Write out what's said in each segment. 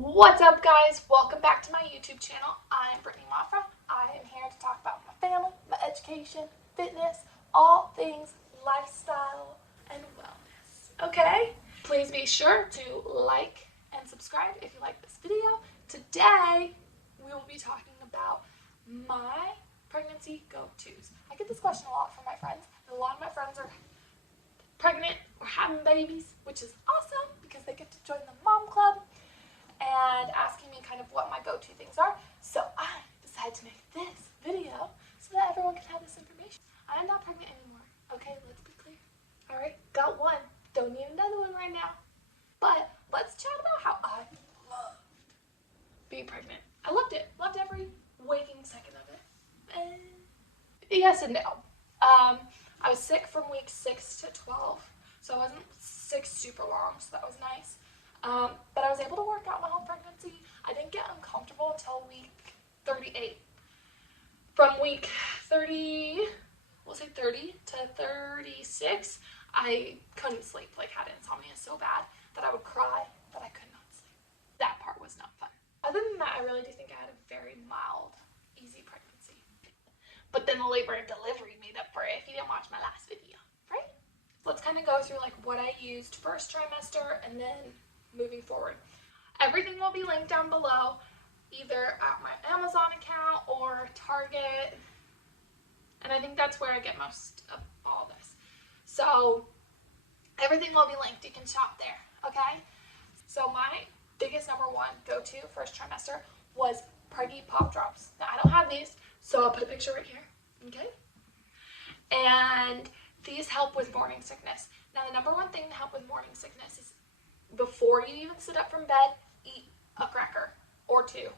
What's up, guys? Welcome back to my YouTube channel. I'm Brittany Mafra. I am here to talk about my family, my education, fitness, all things lifestyle and wellness. Okay? Please be sure to like and subscribe if you like this video. Today, we will be talking about my pregnancy go-tos. I get this question a lot from my friends, and a lot of my friends are pregnant or having babies, which is awesome because they get to join the mom club and asking me kind of what my go-to things are. So I decided to make this video so that everyone can have this information. I am not pregnant anymore. Okay, let's be clear. Alright, got one. Don't need another one right now. But let's chat about how I loved being pregnant. I loved it. Loved every waking second of it. And yes and no. I was sick from week 6 to 12. So I wasn't sick super long, so that was nice. But I was able to work out my whole pregnancy. I didn't get uncomfortable until week 38. From week 30 to 36, I couldn't sleep, had insomnia so bad that I would cry that I could not sleep. That part was not fun. Other than that, I really do think I had a very mild, easy pregnancy. But then the labor and delivery made up for it if you didn't watch my last video, right? Let's kind of go through what I used first trimester and then moving forward. Everything will be linked down below, either at my Amazon account or Target, and I think that's where I get most of all this. So everything will be linked. You can shop there, okay? So my biggest number one go-to first trimester was Preggy Pop Drops. Now I don't have these, so I'll put a picture right here, okay? And these help with morning sickness. Now the number one thing to help with morning sickness is before you even sit up from bed, eat a cracker or two.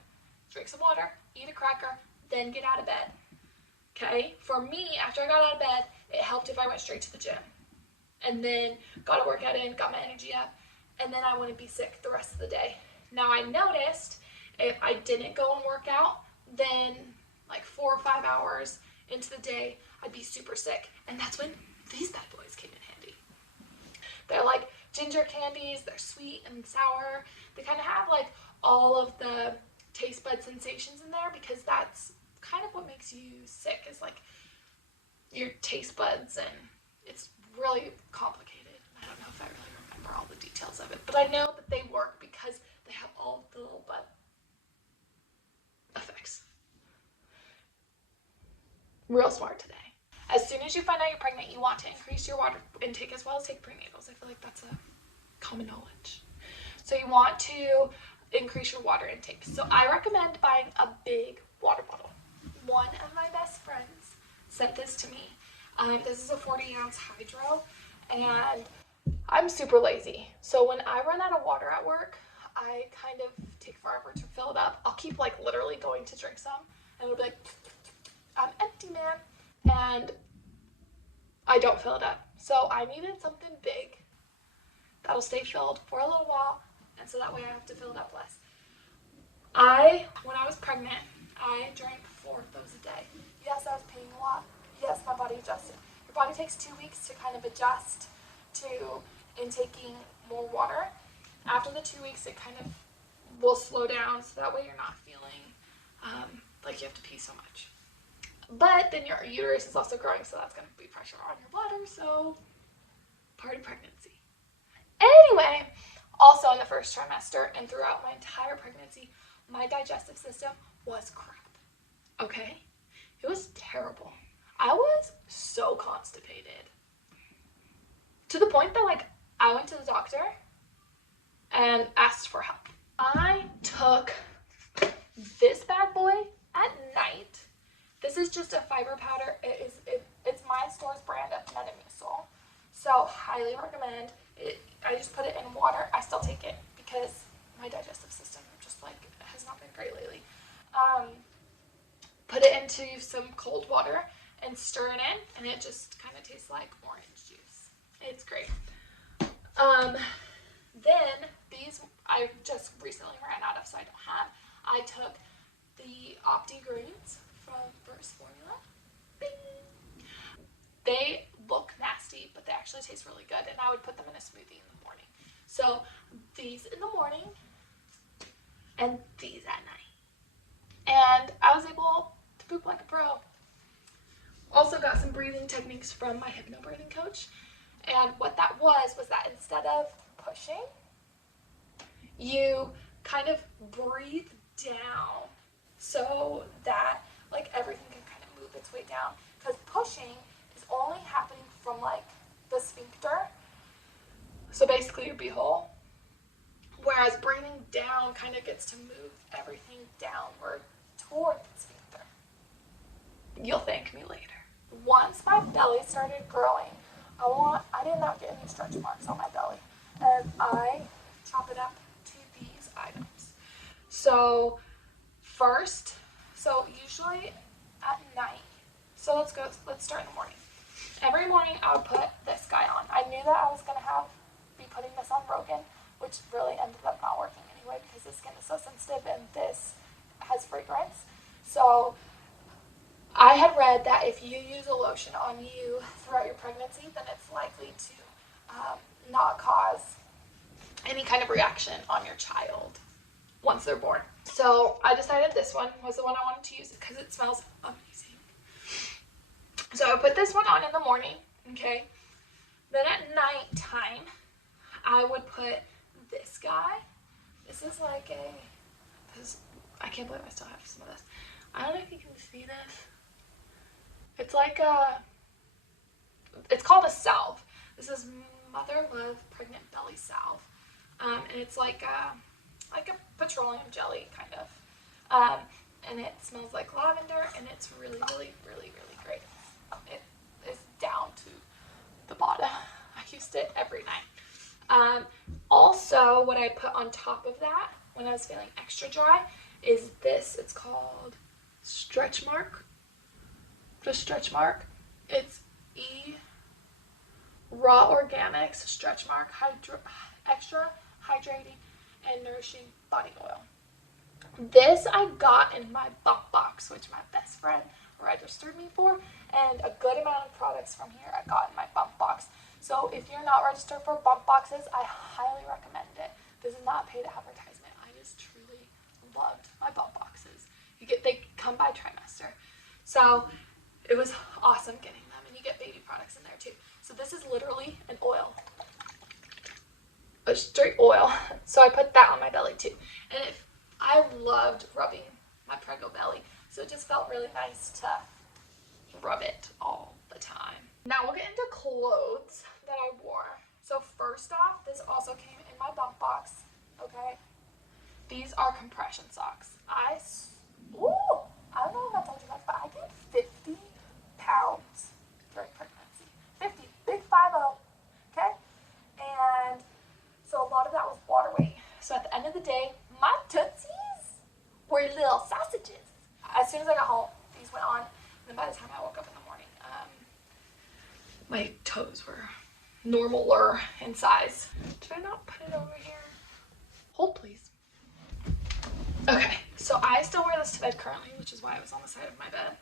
Drink some water, eat a cracker, then get out of bed. Okay? For me, after I got out of bed, it helped if I went straight to the gym. And then got a workout in, got my energy up, and then I wouldn't be sick the rest of the day. Now I noticed if I didn't go and work out, then 4 or 5 hours into the day, I'd be super sick. And that's when these bad boys came in handy. They're like ginger candies, they're sweet and sour. They kind of have all of the taste bud sensations in there because that's kind of what makes you sick is your taste buds, and it's really complicated. I don't know if I really remember all the details of it, but I know that they work because they have all the little bud effects. Real smart today. As soon as you find out you're pregnant, you want to increase your water intake as well as take prenatals. I feel like that's a common knowledge. So you want to increase your water intake. So I recommend buying a big water bottle. One of my best friends sent this to me. This is a 40-ounce hydro, and I'm super lazy. So when I run out of water at work, I kind of take forever to fill it up. I'll keep literally going to drink some, and it'll be I'm empty, man. And I don't fill it up. So I needed something big that'll stay filled for a little while, and so that way I have to fill it up less. When I was pregnant, I drank 4 of those a day. Yes, I was peeing a lot. Yes, my body adjusted. Your body takes 2 weeks to kind of adjust to intaking more water. After the 2 weeks, it kind of will slow down, so that way you're not feeling like you have to pee so much. But then your uterus is also growing, so that's going to be pressure on your bladder, so part of pregnancy. Anyway, also in the first trimester and throughout my entire pregnancy, my digestive system was crap. Okay? It was terrible. I was so constipated. To the point that I went to the doctor and asked for help. I took this bad boy at night. This is just a fiber powder. It's my store's brand of Metamucil. So highly recommend it. I just put it in water. I still take it because my digestive system just has not been great lately. Put it into some cold water and stir it in, and it just kind of tastes like orange juice. It's great. Then these I just recently ran out of, so I don't have. I took the Opti Greens from First Formula. Bing! They look nasty, but they actually taste really good, and I would put them in a smoothie in the morning. So these in the morning, and these at night. And I was able to poop like a pro. Also got some breathing techniques from my hypnobirthing coach. And what that was that instead of pushing, you kind of breathe down so that like everything can kind of move its way down. Because pushing is only happening from like the sphincter, so basically your beehole, whereas breathing down kind of gets to move everything downward toward the sphincter. You'll thank me later. Once my belly started growing, I did not get any stretch marks on my belly, and I chop it up to these items. So usually at night, let's start in the morning. Every morning I would put this guy on. I knew that I was going to be putting this on Rogan, which really ended up not working anyway because the skin is so sensitive and this has fragrance. So I had read that if you use a lotion on you throughout your pregnancy, then it's likely to not cause any kind of reaction on your child once they're born. So I decided this one was the one I wanted to use because it smells amazing. So I put this one on in the morning, okay? Then at nighttime, I would put this guy. This is like I can't believe I still have some of this. I don't know if you can see this. It's like it's called a salve. This is Mother Love Pregnant Belly Salve. And it's like a petroleum jelly kind of. And it smells like lavender, and it's really, really, really, really great. It is down to the bottom. I used it every night. Also, what I put on top of that when I was feeling extra dry is this. It's called Stretch Mark. Just Stretch Mark. It's Raw Organics Stretch Mark Extra Hydrating and Nourishing Body Oil. This I got in my bump box, which my best friend registered me for, and a good amount of products from here I got in my bump box. So if you're not registered for bump boxes, I highly recommend it. This is not paid advertisement. I just truly loved my bump boxes. They come by trimester. So it was awesome getting them, and you get baby products in there too. So this is literally an oil. A straight oil. So I put that on my belly too. And I loved rubbing my preggo belly. So it just felt really nice to rub it all the time. Now we'll get into clothes that I wore. So first off, this also came in my bump box. Okay. These are compression socks. I don't know if I told you guys, but I gained 50 pounds during pregnancy. 50. Big 50. Okay? And so a lot of that was water weight. So at the end of the day, my tootsies were little sausages. As soon as I got home, these went on. And then by the time I woke up in the morning, my toes were normaler in size. Did I not put it over here? Hold, please. Okay, so I still wear this to bed currently, which is why I was on the side of my bed.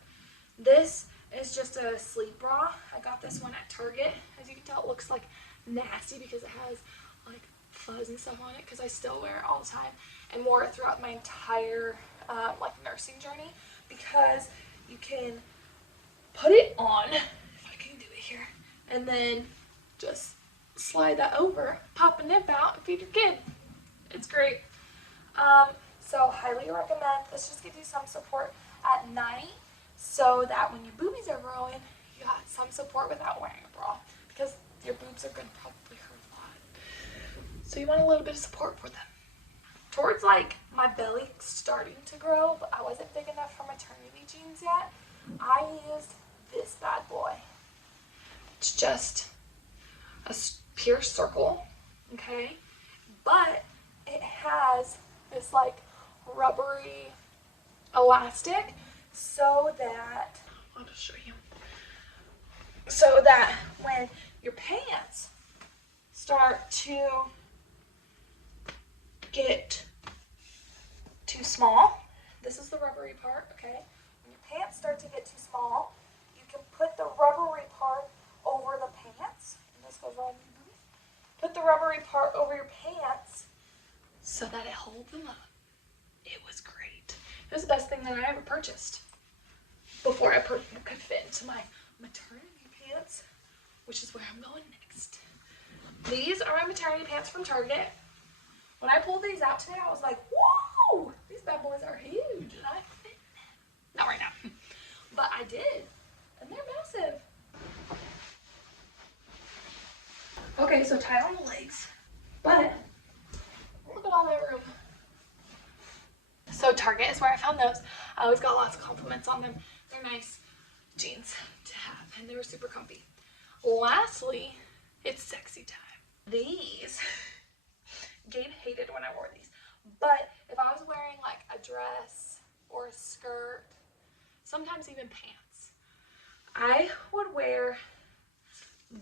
This is just a sleep bra. I got this one at Target. As you can tell, it looks like nasty because it has like fuzz and stuff on it, because I still wear it all the time and wore it throughout my entire like nursing journey, because you can put it on, if I can do it here, and then just slide that over, pop a nip out, and feed your kid. It's great. So highly recommend. This just gives you some support at night, so that when your boobies are growing, you got some support without wearing a bra, because your boobs are going to probably hurt a lot. So you want a little bit of support for them. Towards like my belly starting to grow, but I wasn't big enough for maternity jeans yet, I used this bad boy. It's just a pure circle, okay? But it has this like rubbery elastic, so that, I'll just show you, so that when your pants start to get too small, this is the rubbery part, okay? When your pants start to get too small, you can put the rubbery part over the pants, and this goes on your booty. Put the rubbery part over your pants so that it holds them up. It was great. It was the best thing that I ever purchased before I could fit into my maternity pants, which is where I'm going next. These are my maternity pants from Target. When I pulled these out today, I was like, whoa, these bad boys are huge. And I fit them. Not right now, but I did. And they're massive. Okay, so tight on the legs, but look at all that room. So Target is where I found those. I always got lots of compliments on them. They're nice jeans to have, and they were super comfy. Lastly, it's sexy time. These, Gabe hated when I wore these, but if I was wearing like a dress or a skirt, sometimes even pants, I would wear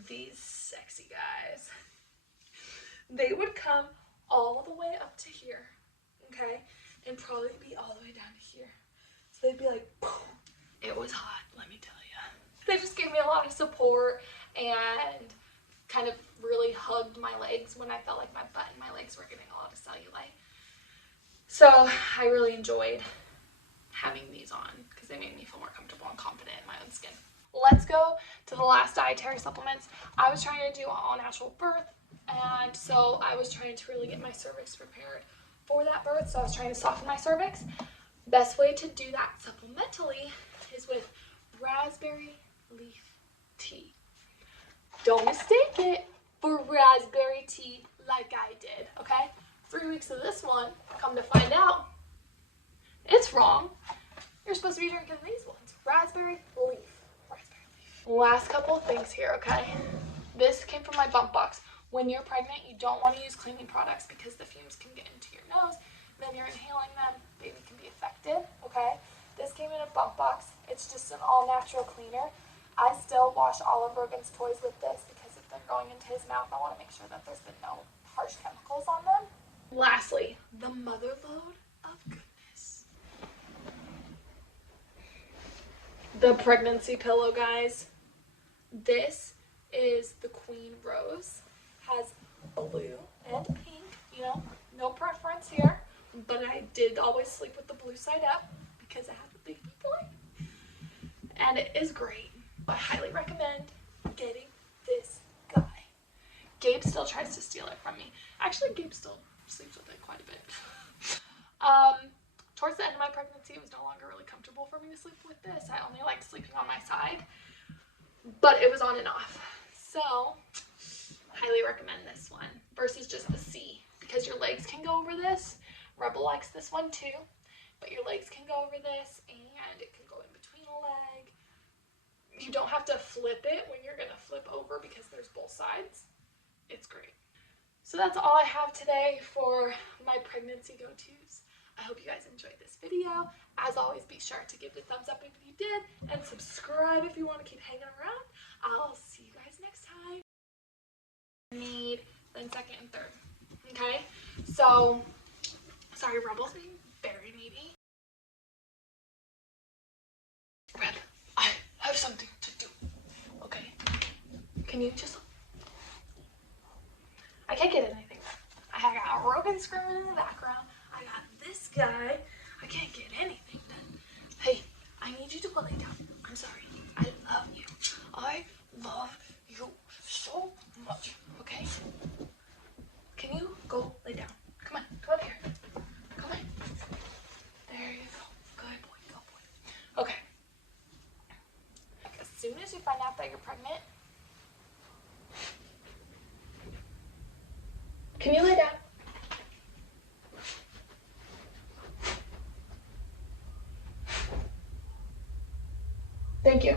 these sexy guys. They would come all the way up to here, okay, and probably be all the way down to here. So they'd be like, poof. It was hot, let me tell you. They just gave me a lot of support and kind of really hugged my legs when I felt like my butt and my legs were getting a lot of cellulite. So I really enjoyed having these on because they made me feel more comfortable and confident in my own skin. Let's go to the last dietary supplements. I was trying to do all natural birth, and so I was trying to really get my cervix prepared for that birth. So I was trying to soften my cervix. Best way to do that supplementally is with raspberry leaf tea. Don't mistake it for raspberry tea like I did, okay? 3 weeks of this one, come to find out, it's wrong. You're supposed to be drinking these ones. Raspberry leaf. Raspberry leaf. Last couple of things here, okay? This came from my bump box. When you're pregnant, you don't want to use cleaning products because the fumes can get into your nose. Then you're inhaling them, baby can be affected, okay? This came in a bump box. It's just an all-natural cleaner. I still wash all of Rogan's toys with this because if they're going into his mouth, I want to make sure that there's been no harsh chemicals on them. Lastly, the mother load of goodness. The pregnancy pillow, guys. This is the Queen Rose. Has blue and pink, you know, no preference here. But I did always sleep with the blue side up because I have a baby boy. And it is great. I highly recommend getting this guy. Gabe still tries to steal it from me. Actually, Gabe still sleeps with it quite a bit. Towards the end of my pregnancy, it was no longer really comfortable for me to sleep with this. I only liked sleeping on my side, but it was on and off. So, highly recommend this one versus just the C because your legs can go over this. Rebel likes this one too, but your legs can go over this and it can go in between a leg. You don't have to flip it when you're going to flip over because there's both sides. It's great. So that's all I have today for my pregnancy go-tos. I hope you guys enjoyed this video. As always, be sure to give it a thumbs up if you did and subscribe if you want to keep hanging around. I'll see you guys next time. Need, then second and third. Okay? So, sorry, Rebel's being very needy. Reb, I have something to do. Okay? Can you just... I can't get anything done. I got Rogan screaming in the background. I got this guy. I can't get anything done. Hey, I need you to go lay down. I'm sorry. I love you. I love you so much. Okay? Can you go lay down? Come on. Come up here. Come on. There you go. Good boy. Good boy. Okay. As soon as you find out that you're pregnant, can you lay down? Thank you.